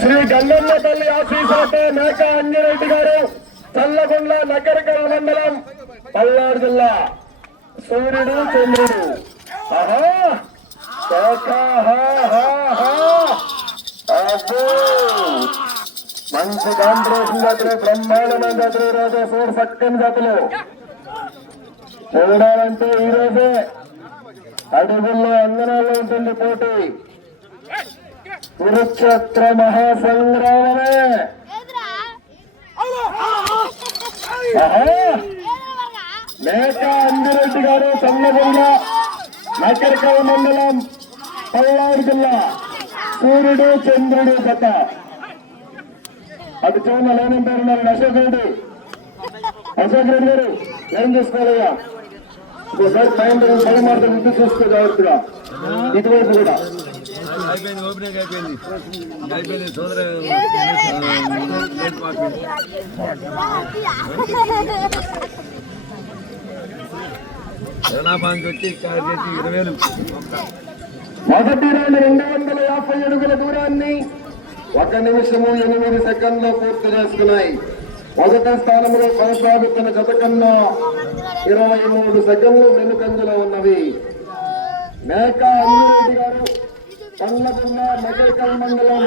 శ్రీ గంగమ్మ తల్లి ఆశీస్సులతో మేక అంజిరెడ్డి గారు చల్లగొండ నగరకల్ మండలం పల్నాడు జిల్లా. సూర్యుడు చంద్రుడు మంచి కాంపిటీషన్ జాతర, బ్రహ్మాండమైన జాతర. ఈరోజు సూర్ చక్కని జాతరలు చూడాలంటే ఈరోజే అడుగుల్లో అంగనాల్లో ఉంటుంది పోటీ. కురుక్షేత్ర మహాసంగ్రామమే. మేక అంజిరెడ్డి గారు చల్లగొండ నకరికల్ మండలం పల్నాడు జిల్లా. సూర్యుడు చంద్రుడు జత. అటు చూడ లేని పేరున్నారు అశోక్ రెడ్డి. అశోక్ రెడ్డి గారు ఏం చేసుకోవాలయ్యా? ఒకసారి టైం మాత్రం గుర్తు చూసుకో జాగ్రత్తగా. ఇటువైపు కూడా అయిపోయింది, ఓపెనింగ్ అయిపోయింది సోదర. జనాభానికి వచ్చి 20,000. మొదటి రౌండ్ 250 అడుగుల దూరాన్ని 1 నిమిషము 8 సెకండ్లో పూర్తి చేసుకున్నాయి. మొదటి స్థానంలో కొనసాగుతున్న జత కన్నా 23 సెకండ్లు వెనుకంజలో ఉన్నవి. మేక అంజిరెడ్డి గారు చల్లగొండ నగరికల్ మండలం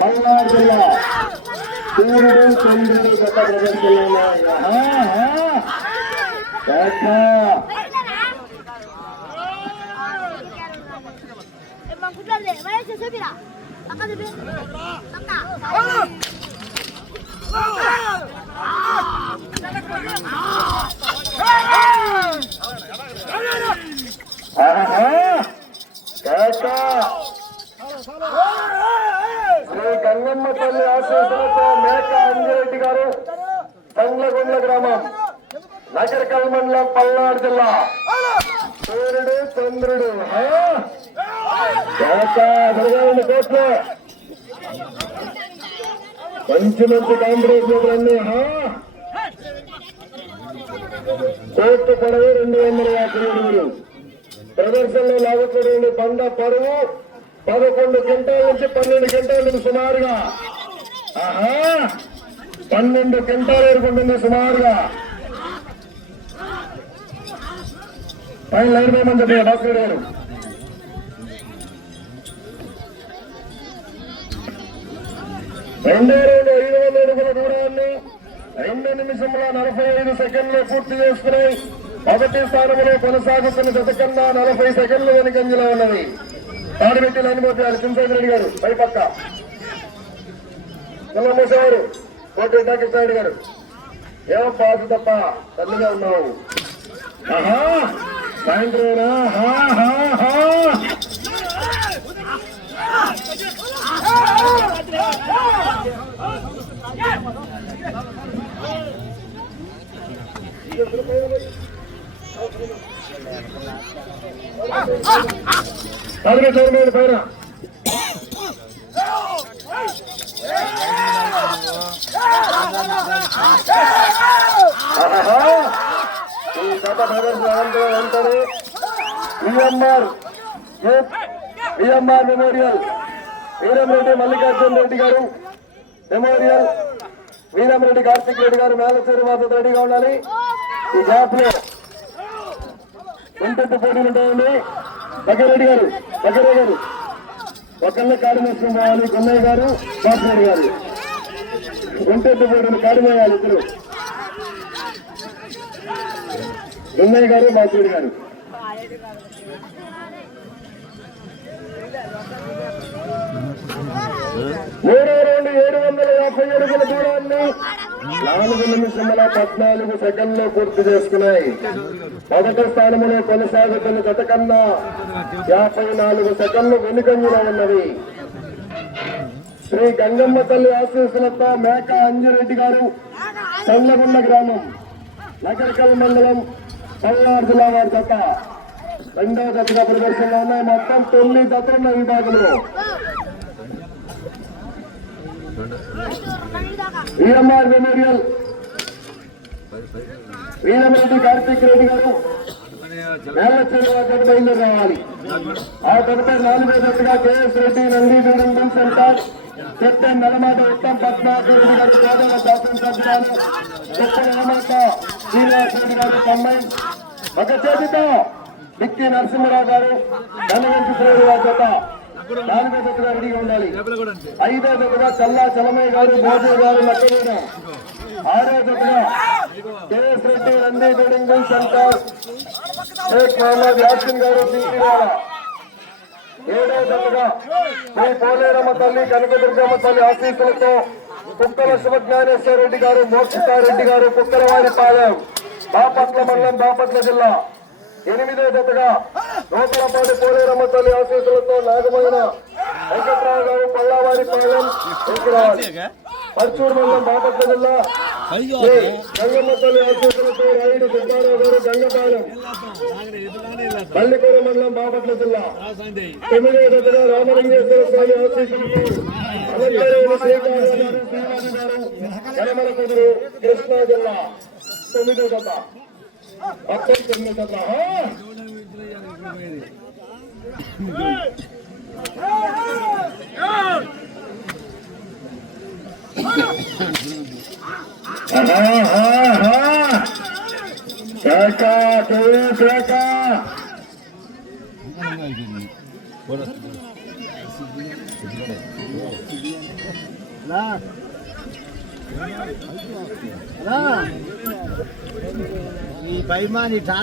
పల్నాడు జిల్లా. సూర్యుడు చంద్రుడు జత ప్రదర్శనలో ఉన్నాయి. శ్రీ గంగమ్మ తల్లి ఆశీస్సులతో మేక అంజిరెడ్డి గారు చల్లగొండ గ్రామం నగరికల్ మండలం పల్నాడు జిల్లా. సూర్యుడు చంద్రుడు కోట్లు మంచి మంచి కాంపిటీషన్. కోర్టు పొడవు 250 అడుగులు. ప్రదర్శనలో లాగుతున్న బండ పరువు 11 క్వింటాల నుంచి 12 క్వింటాలకు సుమారుగా 12 క్వింటాలు ఎదుర్కొంటుంది సుమారుగా. పైన లైన్ వేయమని చెప్పారు డాక్టర్ గారు. రెండో రౌండ్ 500 అడుగుల దూరాన్ని 2 నిమిషముల 45 సెకండ్లు పూర్తి చేసుకున్నాయి. మొదటి స్థానంలో కొనసాగుతున్న జత కన్నా 40 సెకండ్లు వెనుకంజలో ఉన్నది. తాడిపెట్టి లైన్ పోతారు చింతేశ్వర రెడ్డి గారు పైపక్క, మూసేవారు కోటి కృష్ణారెడ్డి గారు. ఏమో పాసు తప్ప తల్లిగా ఉన్నావు. సాయంత్రం పైన ఈ కథ అంటారు. విఎంఆర్ మెమోరియల్ వీరంరెడ్డి మల్లికార్జున రెడ్డి గారు మెమోరియల్. వీరంరెడ్డి కార్తిక్ రెడ్డి గారు మేలచేరు మాత్రం రెడీగా ఉండాలి. ఈ గ్యాప్ లో ఇంటి పోటీలు ఉంటాయండి. దగ్గరెడ్డి గారు ఒకళ్ళ కాడి నష్టం పోవాలి. కొన్నయ్య గారు బాపురెడ్డి గారు ఇంటి పోటీలు కాడిమేయాలి. ఇద్దరు కొన్నయ్య గారు బాపురెడ్డి గారు. మూడో రౌండ్ 750 అడుగుల దూరాన్ని 4 నిమిషముల 14 సెకండ్లు పూర్తి చేసుకున్నాయి. మొదటి స్థానంలో కొనసాగుతున్న జత కన్నా 54 సెకండ్లు వెనుకంజలో ఉన్నది. శ్రీ గంగమ్మ తల్లి ఆశీస్సులతో మేక అంజిరెడ్డి గారు చల్లగొండ గ్రామం నగరికల్ మండలం పల్నాడు జిల్లా వారి జత రెండవ జతగా ప్రదర్శనలో ఉన్నాయి. మొత్తం 9 జతలున్న విభాగంలో వీరమ్మార్ మెమోరియల్ వీరమరెడ్డి కార్తిక్ రెడ్డి గారు నేల శ్రీనివాస్ బయలుదేరి రావాలి. ఆ తర్వాత 4వ జతగా KS Reddy Nandi building centre captain నడమాట ఉత్తమ్ పద్మాకర్ రెడ్డి గారు గోదావరి శాసనసభ్యులు కెప్టెన్ హేమంత శ్రీనివాస్ రెడ్డి గారు కంబైన్ ఒక చేతితో డిక్కి నరసింహరావు గారు ధనవంతరావు గారి జత 4వ జతగా రెడీగా ఉండాలి. 5వ జతగా చల్లా చలమయ్య గారు భోజే గారు లక్కవీర. 6వ జతగా KS Reddy Nandi building centre Sheikh Mohammed Yasin గారు సింగివాడ. 7వ జతగా శ్రీ పోలేరమ్మ తల్లి కనకదుర్గమ్మ తల్లి ఆశీస్సులతో కుక్కల శివజ్ఞానేశ్వర రెడ్డి గారు మోక్షితారెడ్డి గారు కుక్కలవారిపాలెం బాపట్ల మండలం బాపట్ల జిల్లా. 8వ జతగా నూతలపాటి పోలేరమ్మ తల్లి ఆశీస్సులతో నాగమైన వెంకట్రావు గారు పల్లావారిపాలెం రావాలి. పర్చూరు మండలం బాపట్ల జిల్లా. గంగమ్మ తల్లి ఆశీస్సులతో రాయుడు సుబ్బారావు గారు గంగపాలెం పల్లికూర మండలం బాపట్ల జిల్లా. 9వ జతగా రామలింగేశ్వర స్వామి ఆశీస్సులతో అలంకారైన శ్రీకాంత్ గారు శ్రీవాణి గారు యనమల కుదురు కృష్ణా జిల్లా. 9వ జత 19వ జత.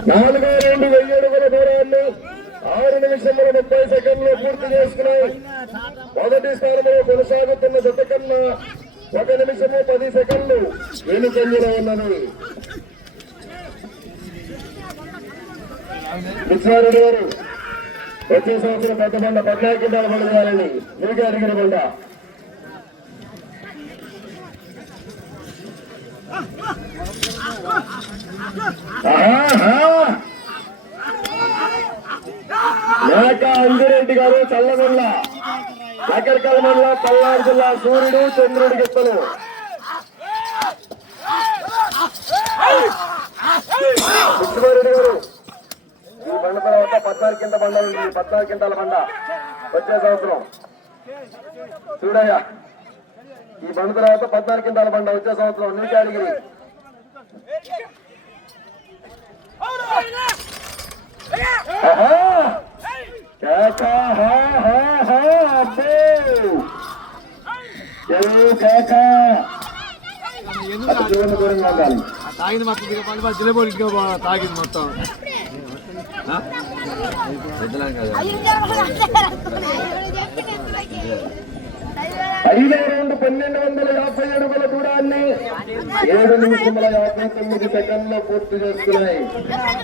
నాలుగు 2 వెయ్యి అడుగుల దూరాన్ని 6 నిమిషముల 30 సెకండ్లు పూర్తి చేసుకున్నాయి. మొదటి స్థానంలో కొనసాగుతున్న జత కన్నా 1 నిమిషము 10 సెకండ్లు వెనుకంజలో ఉన్నది. కృష్ణారెడ్డి గారు వచ్చే సంవత్సరం పెద్ద బండ 14 క్వింటాల బండ చేయాలని మీకే అడిగిన బండ. మేక అంజిరెడ్డి గారు చల్లగొండ నకరికల్ మండలం పల్నాడు జిల్లా. సూర్యుడు చంద్రుడి గిత్తలు. కృష్ణారెడ్డి గారు ఈ బండ తర్వాత 14 కింద బండ ఉంది. 14 క్వింటాల బండ వచ్చే సంవత్సరం చూడయ్యా. ఈ బండ తర్వాత 14 క్వింటాల బండ వచ్చే సంవత్సరం నీకే అడిగిరి. తాగింది మొత్తం జిలేబోలిగా తాగింది మొత్తం. 5వ రౌండ్ 1250 అడుగుల దూరాన్ని 7 నిమిషముల 59 సెకండ్లో పూర్తి చేసుకున్నాయి.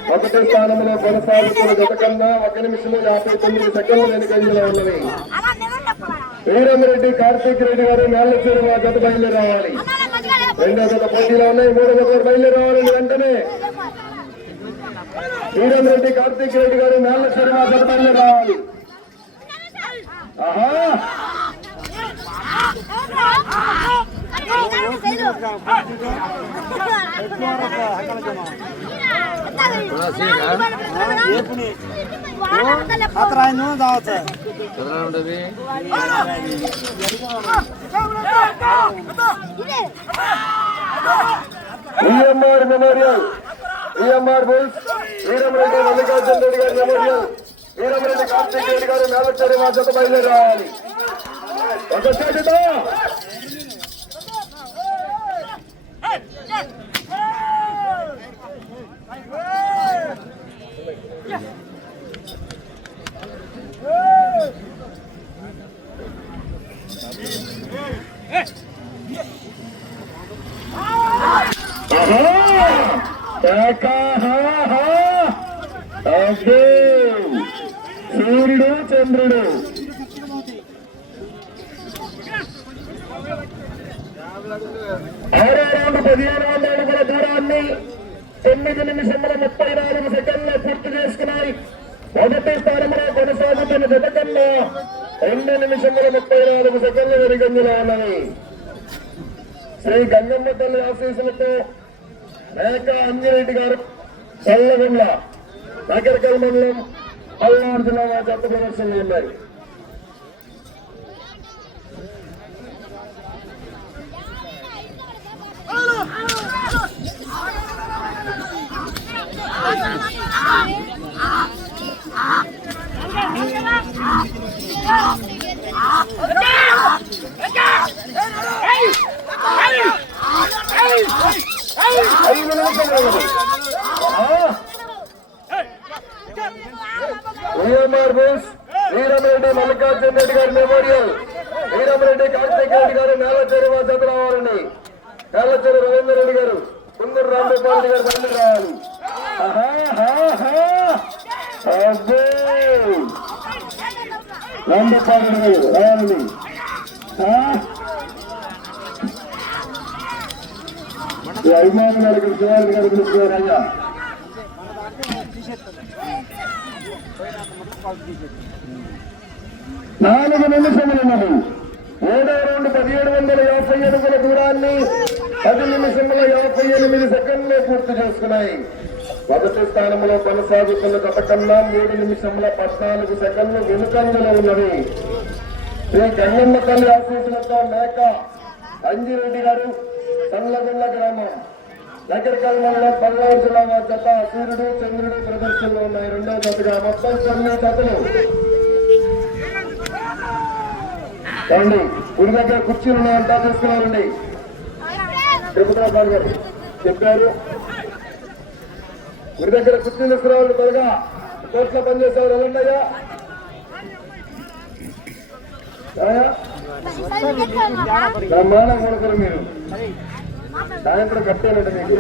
మొదటి స్థానంలో కొనసాగుతున్న జత కన్నా 1 నిమిషము 59 సెకండ్లు వెనుకంజలో ఉన్నవి. వీరమరెడ్డి కార్తీక్ రెడ్డి గారు మేళ్ళచేరు మా జత బయలుదేరి రావాలి. 2వ జత పోటీలో ఉన్నాయి. 3వ జత బయలుదేరి రావాలండి వెంటనే. వీరమరెడ్డి కార్తీక్ రెడ్డి గారు మేళ్ళచేరు మా జత బయలుదేరి రావాలి. EMR memorial EMR bulls Veeramareddy Mallikarjuna Reddy గారి మెమోరియల్ వీరమరెడ్డి కార్తీక్ రెడ్డి గారు మేళ్ళచేరు మా జత బయలుదేరి రావాలి. ఒక చేతితో సూర్యుడు చంద్రుడు. 6వ రౌండ్ 1500 అడుగుల దూరాన్ని 9 నిమిషముల 34 సెకండ్లో పూర్తి చేసుకున్నాయి. మొదటి స్థానంలో కొనసాగుతున్న జత కన్నా 2 నిమిషముల 34 సెకండ్లు వెనుకంజలో ఉన్నవి. శ్రీ గంగమ్మ తల్లి ఆశీస్సులతో మేక అంజిరెడ్డి గారు చల్లగుండ్ల నగరికల్ మండలం పల్నాడు జిల్లా వారి జత ప్రదర్శనలు ఉన్నాయి. వీరమరెడ్డి మల్లికార్జున రెడ్డి గారి మెమోరియల్, వీరమరెడ్డి కార్తీక్ రెడ్డి గారు నేలచేరు జత రావాలండి. నేలచేరు రవీంద్ర రెడ్డి గారు, కుందూరు రామగోపాల్ గారు బండి రావాలి. రామగోపాల్ గారు రావాలండి. ఈ అభిమానులు ఇక్కడ శివారెడ్డి గారు పిలుస్తున్నారు. అయ్యా 4 నిమిషములున్నది. 7వ రౌండ్ 1750 అడుగుల దూరాన్ని 10 నిమిషముల 58 సెకండ్లు పూర్తి చేసుకున్నాయి. మొదటి స్థానంలో కొనసాగుతున్న గత కన్నా 3 నిమిషముల 14 సెకండ్లు వెనుకంజలో ఉన్నవి. శ్రీ గంగమ్మ తల్లి ఆశీస్సులతో మేక అంజిరెడ్డి గారు, సండ్లగుండ్ల గ్రామం, నగరికల్ మండలం పల్నాడు జిల్లా వారి జత సూర్యుడు చంద్రుడు ప్రదర్శనలో ఉన్నాయి. రెండవ జతగా మొత్తం 9 జతలు. రండి, గుడి దగ్గర కుర్చీలు ఉన్నాయంతా తీసుకున్నారండి. తిరుపతిరావు గారు చెప్పారు, గుడి దగ్గర కుర్చీలు తీసుకురావాలి. త్వరగా కోర్టులో పనిచేసేవారు ఎవరన్నయ్యా? బ్రహ్మాండం కొనుక్కరు మీరు, సాయంత్రం కట్టేనండి మీకు.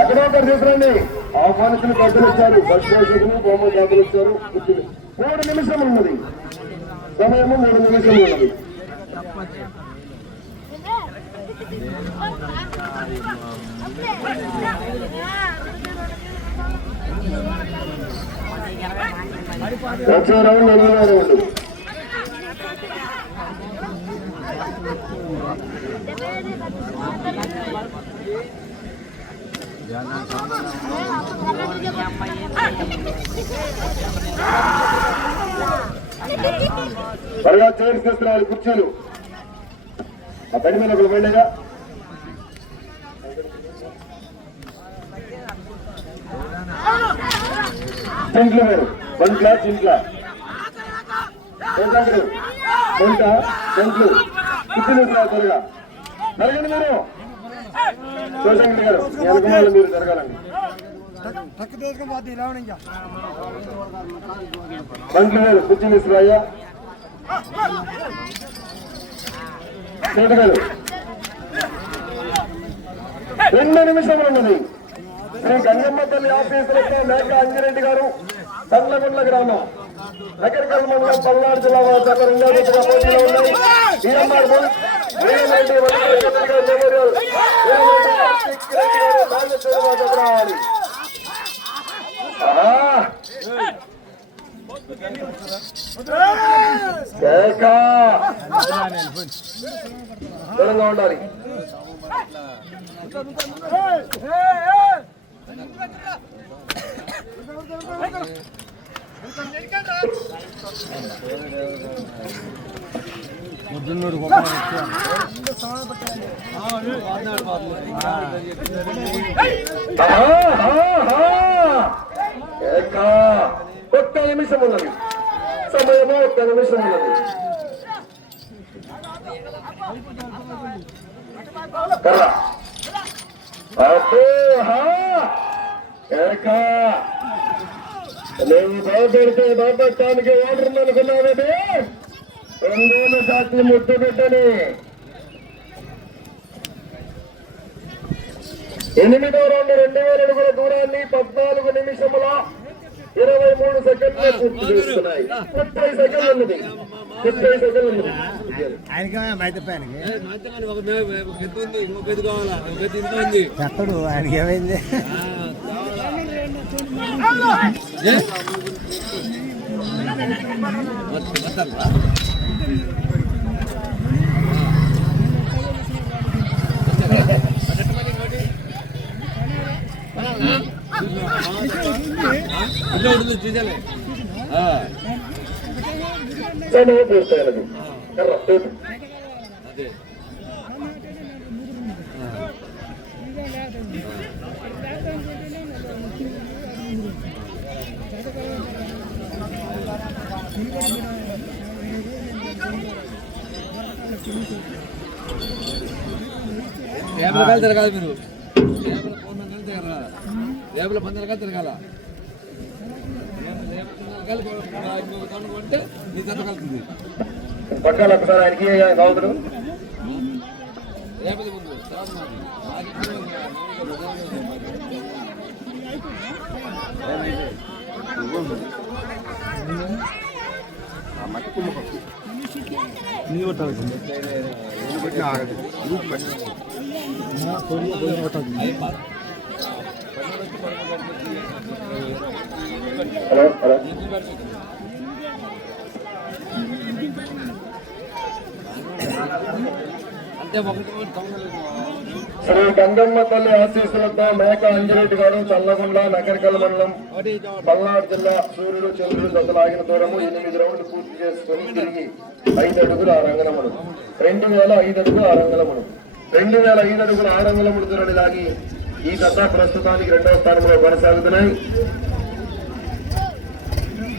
ఎక్కడో ఒకరు తీసుకురండి. ఆహ్వానితులు పెద్దలు ఇచ్చారు, బస్ పోషకులు బొమ్మ జాతులు ఇచ్చారు. 3 నిమిషములు ఉన్నది, సమయము 3 నిమిషములు ఉన్నది. వచ్చే రౌండ్ 8వ రౌండ్. త్వరగా చైర్స్ తీసుకురావాలి, కుర్చీలు. ఆ బండి మీద ఒకరు పోయినాగా. చింట్లు మీరు బంట్ల చింట్ల కొంట చింట్లు కుర్చీలు త్వరగా జరగండి. మీరు శివశంకర్ గారు ఎలకమాలు మీరు జరగాలండి. బంట్లు మీరు కుర్చీలు తీసుకురాయ్యా. గారు 2 నిమిషములు ఉన్నది. శ్రీ గంగమ్మ తల్లి ఆఫీసులతో మేక అంజిరెడ్డి గారు, సండ్లగుండ్ల గ్రామం, నగరికల్ మండలం పల్నాడు జిల్లా వారి జత రెండవ జతగా పోటీలో ఉన్నాయి. వీరమ్మార్ బుల్, వీరమరెడ్డి మల్లికార్జున గారి మెమోరియల్, వీరమరెడ్డి కార్తీక్ రెడ్డి గారు నాగేశ్వర జత రావాలి. దూరంగా ఉండాలి. ఒక్క నిమిషం ఉన్నది, సమయము 1 నిమిషం ఉన్నది. నేను భయపెడితే భయపెట్టడానికి ఓటర్ అనుకున్నానండి. 2 సార్లు ముట్టు పెట్టని 8వ రౌండ్ 2000 అడుగుల దూరాన్ని 14 నిమిషముల 23 సెకండ్లు పూర్తి చేస్తున్నాయి. 30 సెకండ్లు ఉన్నది, 30 సెకండ్లు ఉన్నది. ఎక్కడు ఆయనకి ఏమైంది? అట్లా ఉంటుంది చూసాలే పూస్తాయి అది కర్ర తోటి. అదే రేపల తిరగాలి మీరు రేపల పొందలు తిరగాల రేపల పొందలుగా తిరగాల అంటే నీ జత కలుగుతుంది పక్కన ఒకసారి ఆయనకి కావుతాడు. రేపటి ముందు తర్వాత హలో హలో అంటే ఒకటి శ్రీ గంగమ్మ తల్లి ఆశీస్సులతో మేక అంజిరెడ్డి గారు చల్లగుండ నకరికల్ మండలం పల్నాడు జిల్లా సూర్యుడు చంద్రుడు దశలాగిన దూరము 8 రౌండ్లు పూర్తి చేసుకుని తిరిగి 5 అడుగుల 6 అంగుళములు 2005 అడుగుల 6 అంగుళములు 2005 అడుగుల 6 అంగుళములు దూరాన్ని లాగి ఈ దశ ప్రస్తుతానికి 2వ స్థానంలో కొనసాగుతున్నాయి.